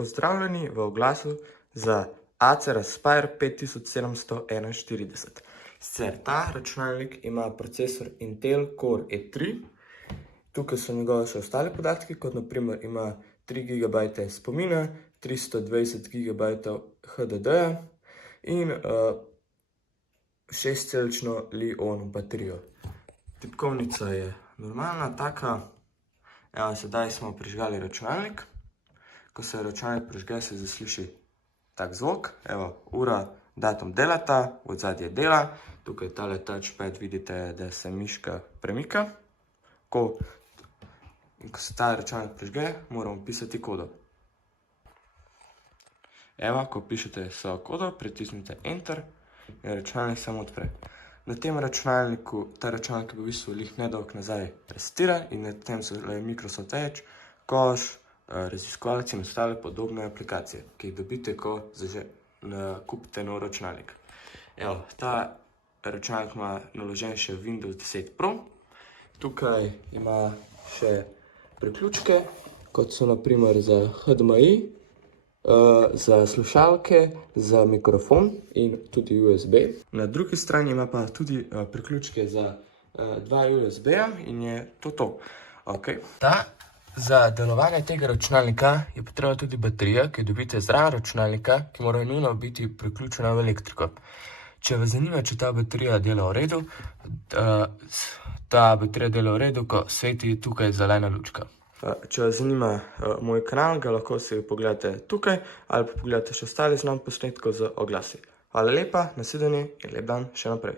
Pozdravljeni v oglasu za Acer Aspire 5741. Sicer ta računalnik ima procesor Intel Core i3. Tukaj so njegove še ostale podatki, kot naprimer ima 3 GB spomina, 320 GB HDD-ja in 6-celično Li-ion baterijo. Tipkovnica je normalna, taka. Evo, sedaj smo prižgali računalnik. Ko se računalnik prižge, se zasliši tak zvok. Evo, ura, datum delata, odzadje dela. Tukaj tale touchpad vidite, da se miška premika. Ko se ta računalnik prižge, moramo pisati kodo. Evo, ko pišete svojo kodo, pritisnite Enter in računalnik se odpre. Na tem računalniku, ta računalnik je v bistvu nedolgo nazaj resetiran in na tem so Microsoft Edge, Koš, raziskovalci in ostale podobne aplikacije, ki jih dobite, ko kupite nov računalnik. Evo, ta računalnik ima naložen še Windows 10 Pro. Tukaj ima še priključke, kot so naprimer za HDMI, za slušalke, za mikrofon in tudi USB. Na drugi strani ima pa tudi priključke za 2 USB-ja in je to. Za delovanje tega računalnika je potrebna tudi baterija, ki jo dobite zraven računalnika, ki mora nujno biti priključena v elektriko. Če vas zanima, če ta baterija dela v redu, ta baterija dela v redu, ko sveti tukaj zelena lučka. Če vas zanima moj kanal, ga lahko si pogledate tukaj ali pa pogledate še ostale z nami posnetkov z oglasi. Hvala lepa, nasvidenje in lep dan še naprej.